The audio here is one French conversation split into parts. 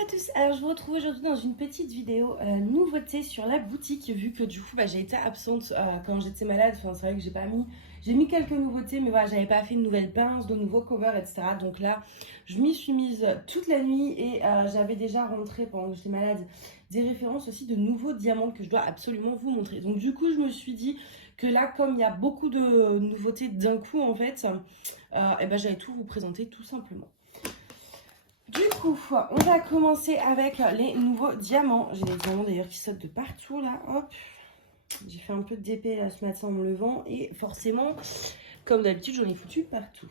Bonjour à tous, alors je vous retrouve aujourd'hui dans une petite vidéo nouveauté sur la boutique vu que du coup j'ai été absente quand j'étais malade, enfin c'est vrai que j'ai mis quelques nouveautés mais voilà j'avais pas fait de nouvelles pinces, de nouveaux covers etc. Donc là je m'y suis mise toute la nuit et j'avais déjà rentré pendant que j'étais malade des références aussi de nouveaux diamants que je dois absolument vous montrer. Donc du coup je me suis dit que là comme il y a beaucoup de nouveautés d'un coup en fait, et ben j'allais tout vous présenter tout simplement. Du coup, on va commencer avec les nouveaux diamants. J'ai des diamants d'ailleurs qui sautent de partout là. Hop. J'ai fait un peu de DP là ce matin en me levant. Et forcément, comme d'habitude, j'en ai foutu partout.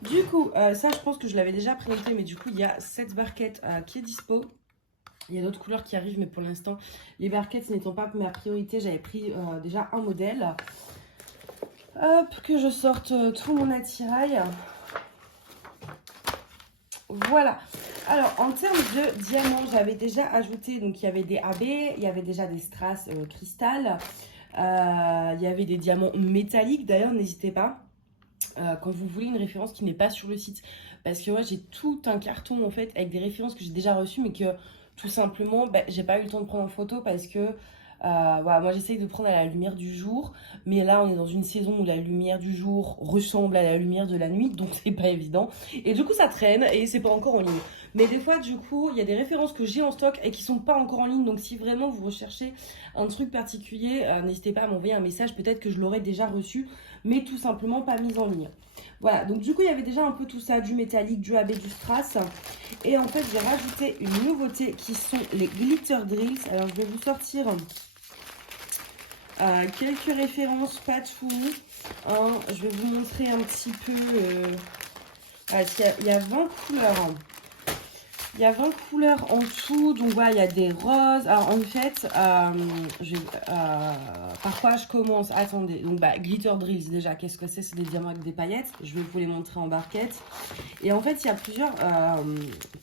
Du coup, ça je pense que je l'avais déjà présenté. Mais du coup, il y a cette barquette qui est dispo. Il y a d'autres couleurs qui arrivent. Mais pour l'instant, les barquettes n'étant pas ma priorité, j'avais pris déjà un modèle. Hop, que je sorte tout mon attirail. Voilà. Alors, en termes de diamants, j'avais déjà ajouté, donc il y avait des AB, il y avait déjà des strass cristal, il y avait des diamants métalliques. D'ailleurs, n'hésitez pas, quand vous voulez une référence qui n'est pas sur le site, parce que moi, j'ai tout un carton, en fait, avec des références que j'ai déjà reçues, mais que, tout simplement, j'ai pas eu le temps de prendre en photo, parce que, voilà, moi, j'essaye de prendre à la lumière du jour, mais là, on est dans une saison où la lumière du jour ressemble à la lumière de la nuit, donc c'est pas évident. Et du coup, ça traîne, et c'est pas encore en ligne. Mais des fois, du coup, il y a des références que j'ai en stock et qui sont pas encore en ligne. Donc, si vraiment vous recherchez un truc particulier, n'hésitez pas à m'envoyer un message. Peut-être que je l'aurais déjà reçu, mais tout simplement pas mis en ligne. Voilà, donc du coup, il y avait déjà un peu tout ça, du métallique, du AB, du strass. Et en fait, j'ai rajouté une nouveauté qui sont les glitter drills. Alors, je vais vous sortir quelques références, pas tout. Hein. Je vais vous montrer un petit peu... il y a 20 couleurs. Il y a 20 couleurs en tout, donc voilà, il y a des roses. Alors en fait, par quoi je commence? Attendez, donc glitter drills déjà, qu'est-ce que c'est? C'est des diamants avec des paillettes. Je vais vous les montrer en barquette. Et en fait, il y a plusieurs,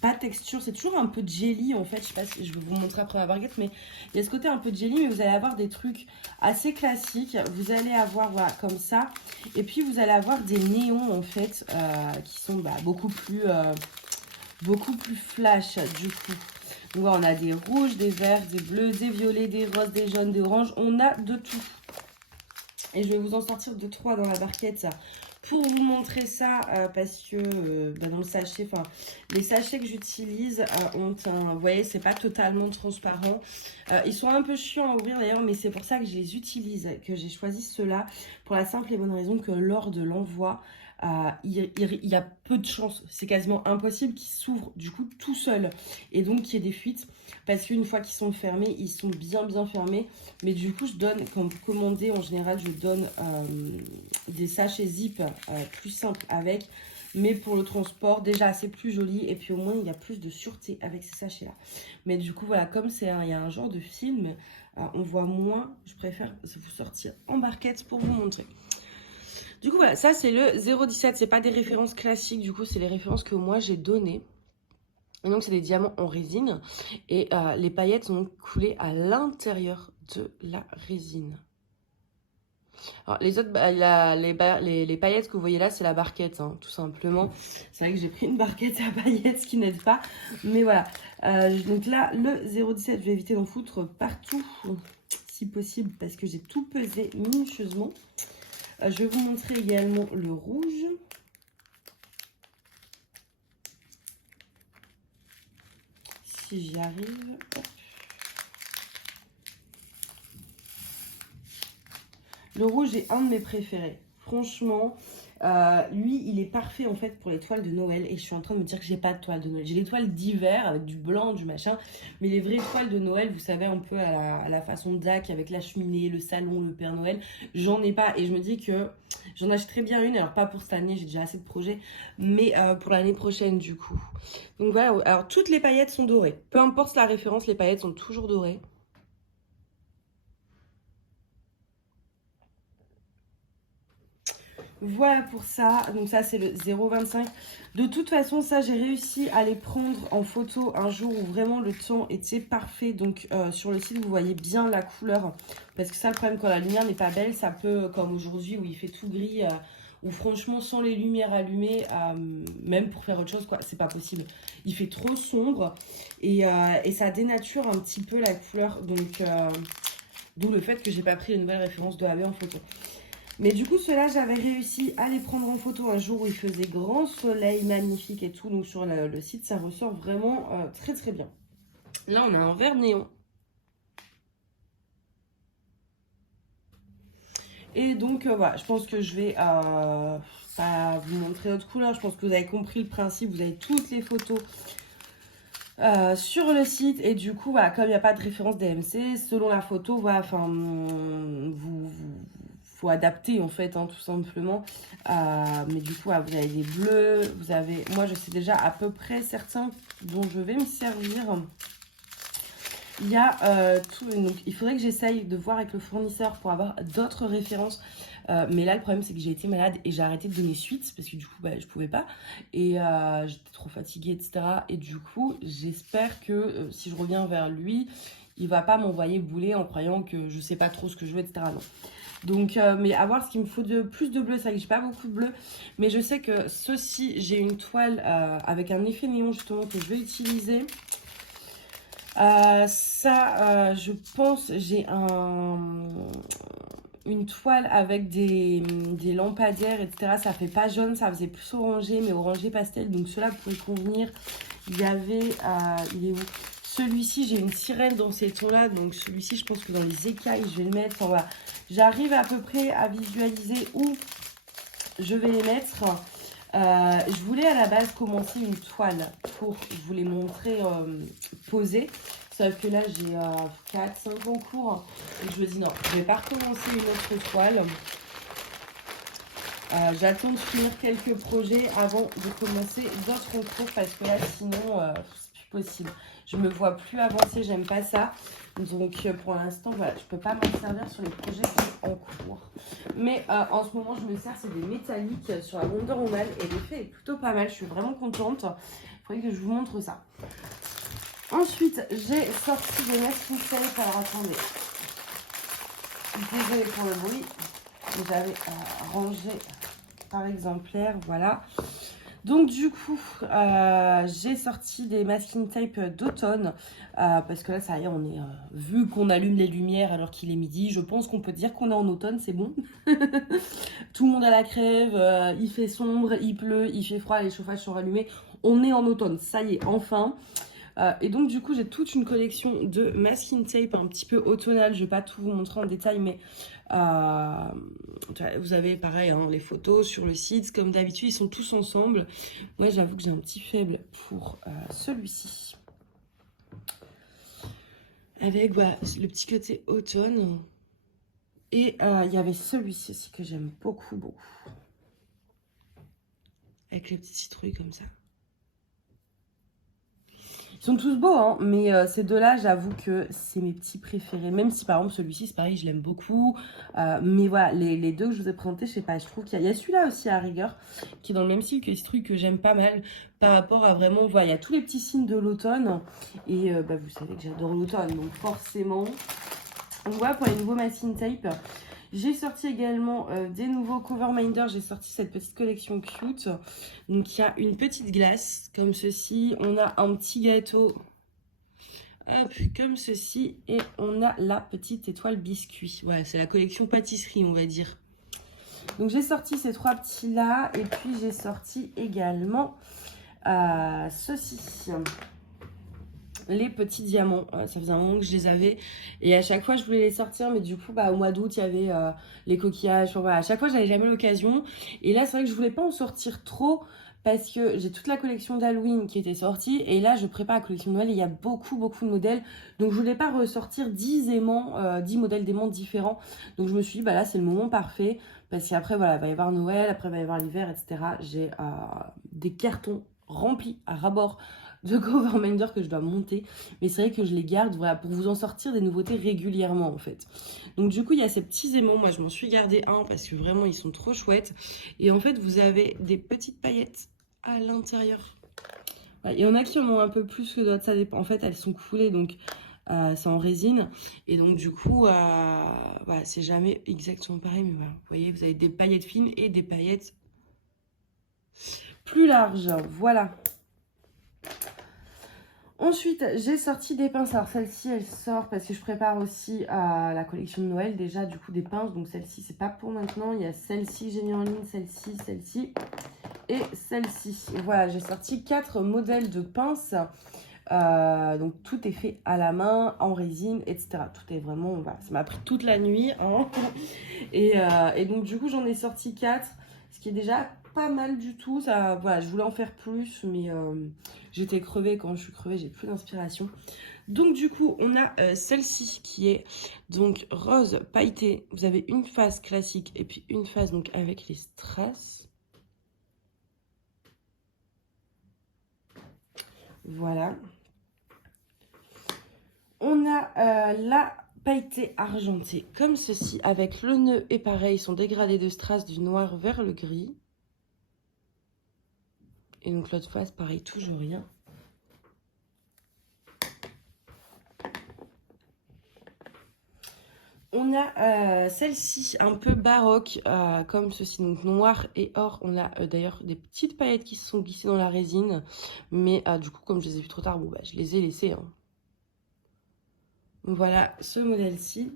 pas texture, c'est toujours un peu de jelly en fait. Je sais pas si je vais vous montrer après la barquette, mais il y a ce côté un peu de jelly, mais vous allez avoir des trucs assez classiques. Vous allez avoir, voilà, comme ça. Et puis vous allez avoir des néons en fait, qui sont beaucoup plus flash du coup. Donc voilà, on a des rouges, des verts, des bleus, des violets, des roses, des jaunes, des oranges. On a de tout. Et je vais vous en sortir 2-3 dans la barquette pour vous montrer ça parce que dans le sachet, enfin les sachets que j'utilise ont un, vous voyez, c'est pas totalement transparent. Ils sont un peu chiants à ouvrir d'ailleurs, mais c'est pour ça que je les utilise, que j'ai choisi ceux-là pour la simple et bonne raison que lors de l'envoi, il y a peu de chances, c'est quasiment impossible qu'ils s'ouvrent du coup tout seul et donc qu'il y ait des fuites parce qu'une fois qu'ils sont fermés, ils sont bien fermés. Mais du coup, je donne, quand vous commandez, en général, je donne des sachets zip plus simples avec. Mais pour le transport, déjà, c'est plus joli. Et puis au moins, il y a plus de sûreté avec ces sachets-là. Mais du coup, voilà, comme il y a un genre de film, on voit moins. Je préfère vous sortir en barquette pour vous montrer. Du coup, voilà, ça, c'est le 0,17. C'est pas des références classiques. Du coup, c'est les références que moi, j'ai données. Et donc, c'est des diamants en résine. Et les paillettes sont coulées à l'intérieur de la résine. Alors, les autres, les paillettes que vous voyez là, c'est la barquette, hein, tout simplement. C'est vrai que j'ai pris une barquette à paillettes, ce qui n'aide pas. Mais voilà. Donc là, le 0,17, je vais éviter d'en foutre partout, si possible, parce que j'ai tout pesé minutieusement. Je vais vous montrer également le rouge. Si j'y arrive. Hop. Le rouge est un de mes préférés. Franchement, lui, il est parfait en fait pour les toiles de Noël. Et je suis en train de me dire que j'ai pas de toile de Noël. J'ai les toiles d'hiver avec du blanc, du machin. Mais les vraies toiles de Noël, vous savez, un peu à la façon DAC avec la cheminée, le salon, le Père Noël, j'en ai pas. Et je me dis que j'en achèterais bien une. Alors pas pour cette année, j'ai déjà assez de projets. Mais pour l'année prochaine du coup. Donc voilà, alors toutes les paillettes sont dorées. Peu importe la référence, les paillettes sont toujours dorées. Voilà pour ça, donc ça c'est le 0,25. De toute façon, ça j'ai réussi à les prendre en photo un jour où vraiment le temps était parfait. Donc sur le site, vous voyez bien la couleur. Parce que ça, le problème, quand la lumière n'est pas belle, ça peut, comme aujourd'hui où il fait tout gris, où franchement sans les lumières allumées, même pour faire autre chose, quoi, c'est pas possible. Il fait trop sombre et ça dénature un petit peu la couleur, donc d'où le fait que j'ai pas pris les nouvelles références de AB en photo. Mais du coup, ceux-là, j'avais réussi à les prendre en photo un jour où il faisait grand soleil, magnifique et tout. Donc sur le site, ça ressort vraiment très très bien. Là, on a un vert néon. Et donc, voilà, je pense que je vais pas vous montrer d'autres couleurs. Je pense que vous avez compris le principe. Vous avez toutes les photos sur le site. Et du coup, voilà, comme il n'y a pas de référence DMC, selon la photo, voilà, enfin, faut adapter en fait, hein, tout simplement. Mais du coup, voilà, vous avez des bleus. Vous avez, moi, je sais déjà à peu près certains dont je vais me servir. Il y a tout, donc il faudrait que j'essaye de voir avec le fournisseur pour avoir d'autres références. Mais là, le problème, c'est que j'ai été malade et j'ai arrêté de donner suite parce que du coup, bah, je pouvais pas. Et j'étais trop fatiguée, etc. Et du coup, j'espère que si je reviens vers lui, il va pas m'envoyer bouler en croyant que je sais pas trop ce que je veux, etc. Non. Donc, mais à voir ce qu'il me faut de plus de bleu. C'est vrai que j'ai pas beaucoup de bleu. Mais je sais que ceci, j'ai une toile avec un effet néon justement que je vais utiliser. Je pense, j'ai une toile avec des lampadaires, etc. Ça fait pas jaune, ça faisait plus orangé, mais orangé pastel. Donc cela pourrait convenir. Il y avait, il est où? Celui-ci, j'ai une sirène dans ces tons-là. Donc celui-ci, je pense que dans les écailles, je vais le mettre. Enfin, voilà. J'arrive à peu près à visualiser où je vais les mettre. Je voulais à la base commencer une toile pour vous les montrer posée. Sauf que là, j'ai 4-5 en cours. Et je me dis non, je vais pas recommencer une autre toile. J'attends de finir quelques projets avant de commencer d'autres en cours parce que là, sinon, c'est plus possible. Je me vois plus avancer, j'aime pas ça. Donc, pour l'instant, voilà, je peux pas m'en servir sur les projets qui sont en cours. Mais en ce moment, je me sers, c'est des métalliques sur la Wonder Woman et l'effet est plutôt pas mal. Je suis vraiment contente. Il faudrait que je vous montre ça. Ensuite, j'ai sorti des masking tape. Alors, attendez. Désolée pour le bruit. J'avais rangé par exemplaire, voilà. Donc du coup, j'ai sorti des masking tape d'automne parce que là, ça y est, on est vu qu'on allume les lumières alors qu'il est midi, je pense qu'on peut dire qu'on est en automne, c'est bon. Tout le monde à la crève, il fait sombre, il pleut, il fait froid, les chauffages sont rallumés. On est en automne, ça y est, enfin. Et donc du coup j'ai toute une collection de masking tape un petit peu automnale. Je vais pas tout vous montrer en détail, mais vous avez pareil hein, les photos sur le site comme d'habitude, ils sont tous ensemble. Moi j'avoue que j'ai un petit faible pour celui-ci avec voilà, le petit côté automne. Et il y avait celui-ci aussi que j'aime beaucoup avec les petites citrouilles comme ça. Ils sont tous beaux, hein, mais ces deux-là, j'avoue que c'est mes petits préférés. Même si, par exemple, celui-ci, c'est pareil, je l'aime beaucoup. Mais voilà, les deux que je vous ai présentés, je sais pas, je trouve qu'il y a celui-là aussi à rigueur, qui est dans le même style que ce truc que j'aime pas mal, par rapport à vraiment, voilà, il y a tous les petits signes de l'automne. Et bah, vous savez que j'adore l'automne, donc forcément. Donc voilà pour les nouveaux masking tape. J'ai sorti également des nouveaux Coverminder. J'ai sorti cette petite collection cute. Donc, il y a une petite glace comme ceci. On a un petit gâteau hop, comme ceci. Et on a la petite étoile biscuit. Voilà, c'est la collection pâtisserie, on va dire. Donc, j'ai sorti ces trois petits-là. Et puis, j'ai sorti également ceci. Les petits diamants, ça faisait un moment que je les avais et à chaque fois je voulais les sortir, mais du coup bah, au mois d'août il y avait les coquillages, enfin, voilà, à chaque fois j'avais jamais l'occasion et là c'est vrai que je voulais pas en sortir trop parce que j'ai toute la collection d'Halloween qui était sortie et là je prépare la collection de Noël et il y a beaucoup de modèles, donc je voulais pas ressortir 10 aimants, 10 modèles d'aimants différents, donc je me suis dit bah là c'est le moment parfait parce qu'après voilà il va y avoir Noël, après il va y avoir l'hiver, etc. J'ai des cartons remplis à ras-bord de Coverminder que je dois monter, mais c'est vrai que je les garde voilà, pour vous en sortir des nouveautés régulièrement en fait. Donc du coup il y a ces petits aimants, moi je m'en suis gardé un parce que vraiment ils sont trop chouettes et en fait vous avez des petites paillettes à l'intérieur. Il y en a qui en ont un peu plus que d'autres, ça dépend. En fait elles sont coulées donc c'est en résine. Et donc du coup, voilà, c'est jamais exactement pareil. Mais voilà, vous voyez, vous avez des paillettes fines et des paillettes plus larges. Voilà. Ensuite, j'ai sorti des pinces. Alors, celle-ci, elle sort parce que je prépare aussi la collection de Noël. Déjà, du coup, des pinces. Donc, celle-ci, c'est pas pour maintenant. Il y a celle-ci que j'ai mis en ligne, celle-ci et celle-ci. Voilà, j'ai sorti 4 modèles de pinces. Donc, tout est fait à la main, en résine, etc. Tout est vraiment... Voilà, ça m'a pris toute la nuit. Hein. Et donc, du coup, j'en ai sorti 4. Ce qui est déjà pas mal du tout. Ça, voilà, je voulais en faire plus, mais j'étais crevée. Quand je suis crevée, j'ai plus d'inspiration. Donc du coup, on a celle-ci qui est donc rose pailleté. Vous avez une face classique et puis une face donc avec les strass. Voilà. On a la pailletée argentée comme ceci avec le nœud et pareil, ils sont dégradés de strass du noir vers le gris. Et donc l'autre face, pareil, toujours rien. On a celle-ci un peu baroque, comme ceci, donc noir et or. On a d'ailleurs des petites paillettes qui se sont glissées dans la résine. Mais du coup, comme je les ai vues trop tard, bon, bah, je les ai laissées. Hein. Voilà ce modèle-ci.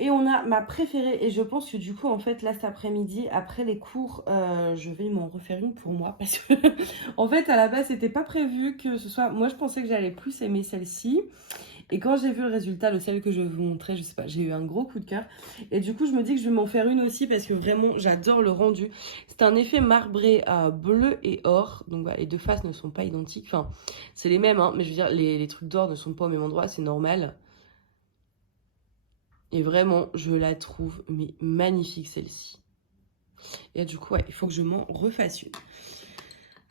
Et on a ma préférée, et je pense que du coup, en fait, là, cet après-midi, après les cours, je vais m'en refaire une pour moi. Parce que, en fait, à la base, c'était pas prévu que ce soit... Moi, je pensais que j'allais plus aimer celle-ci. Et quand j'ai vu le résultat, le celle que je vais vous montrer, je sais pas, j'ai eu un gros coup de cœur. Et du coup, je me dis que je vais m'en faire une aussi parce que vraiment, j'adore le rendu. C'est un effet marbré bleu et or. Donc voilà, les deux faces ne sont pas identiques. Enfin, c'est les mêmes, hein, mais je veux dire, les trucs d'or ne sont pas au même endroit, c'est normal. Et vraiment, je la trouve mais magnifique celle-ci. Et du coup, ouais, il faut que je m'en refasse une.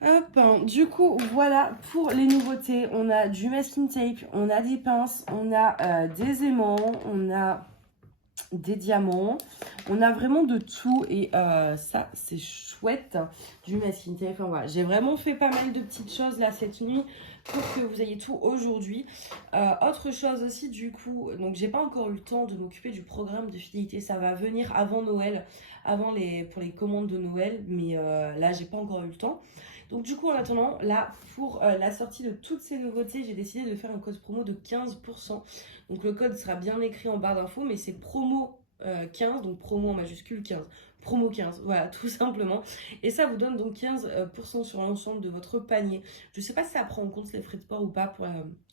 Hop, hein. Du coup, voilà pour les nouveautés. On a du masking tape, on a des pinces, on a des aimants, on a des diamants. On a vraiment de tout et ça, c'est chouette. Du masking tape, enfin voilà. J'ai vraiment fait pas mal de petites choses là cette nuit pour que vous ayez tout aujourd'hui. Autre chose aussi, du coup, donc j'ai pas encore eu le temps de m'occuper du programme de fidélité. Ça va venir avant Noël, pour les commandes de Noël, mais là, j'ai pas encore eu le temps. Donc du coup, en attendant, là, pour la sortie de toutes ces nouveautés, j'ai décidé de faire un code promo de 15%. Donc le code sera bien écrit en barre d'infos, mais c'est promo 15, donc promo en majuscule 15. Promo 15, voilà, tout simplement. Et ça vous donne donc 15% sur l'ensemble de votre panier. Je ne sais pas si ça prend en compte les frais de port ou pas.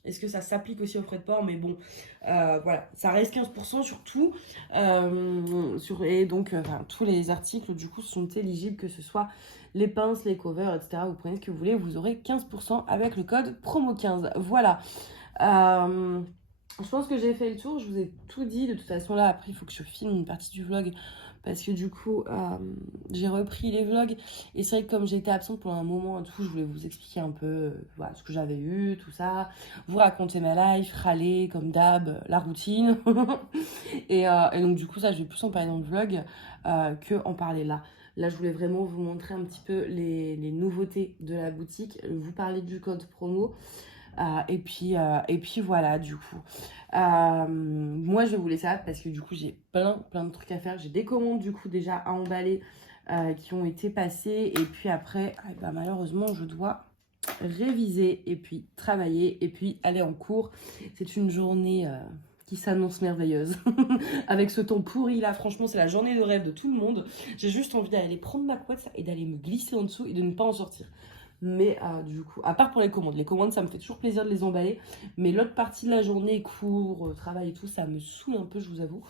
Est-ce que ça s'applique aussi aux frais de port? Mais bon, voilà, ça reste 15% sur tout. Et donc, tous les articles, du coup, sont éligibles, que ce soit les pinces, les covers, etc. Vous prenez ce que vous voulez, vous aurez 15% avec le code promo 15. Voilà. Je pense que j'ai fait le tour, je vous ai tout dit. De toute façon, là, après, il faut que je filme une partie du vlog parce que du coup, j'ai repris les vlogs. Et c'est vrai que comme j'ai été absente pendant un moment et tout, je voulais vous expliquer un peu voilà, ce que j'avais eu, tout ça. Vous raconter ma life, râler comme d'hab, la routine. et donc, du coup, ça, je vais plus en parler dans le vlog que en parler là. Là, je voulais vraiment vous montrer un petit peu les nouveautés de la boutique, vous parler du code promo. Et puis voilà, du coup. Moi, je vais vous laisser là parce que du coup, j'ai plein de trucs à faire. J'ai des commandes, du coup, déjà à emballer qui ont été passées. Et puis après, malheureusement, je dois réviser et puis travailler et puis aller en cours. C'est une journée... qui s'annonce merveilleuse. Avec ce temps pourri là, franchement, c'est la journée de rêve de tout le monde. J'ai juste envie d'aller prendre ma couette et d'aller me glisser en dessous et de ne pas en sortir. Mais du coup, à part pour les commandes, ça me fait toujours plaisir de les emballer. Mais l'autre partie de la journée, cours, travail et tout, ça me saoule un peu, je vous avoue.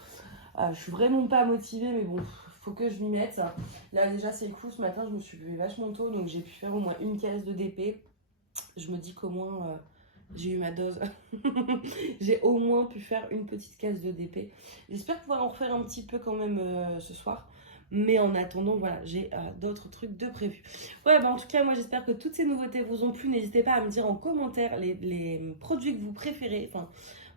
Je suis vraiment pas motivée, mais bon, faut que je m'y mette. Là, déjà, c'est cool. Ce matin, je me suis levée vachement tôt, donc j'ai pu faire au moins une caisse de DP. Je me dis qu'au moins, j'ai eu ma dose. J'ai au moins pu faire une petite caisse de DP. J'espère pouvoir en refaire un petit peu quand même ce soir. Mais en attendant, voilà, j'ai d'autres trucs de prévus. Ouais, en tout cas, moi, j'espère que toutes ces nouveautés vous ont plu. N'hésitez pas à me dire en commentaire les produits que vous préférez. Enfin,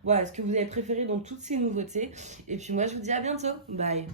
voilà, ce que vous avez préféré dans toutes ces nouveautés. Et puis moi, je vous dis à bientôt. Bye.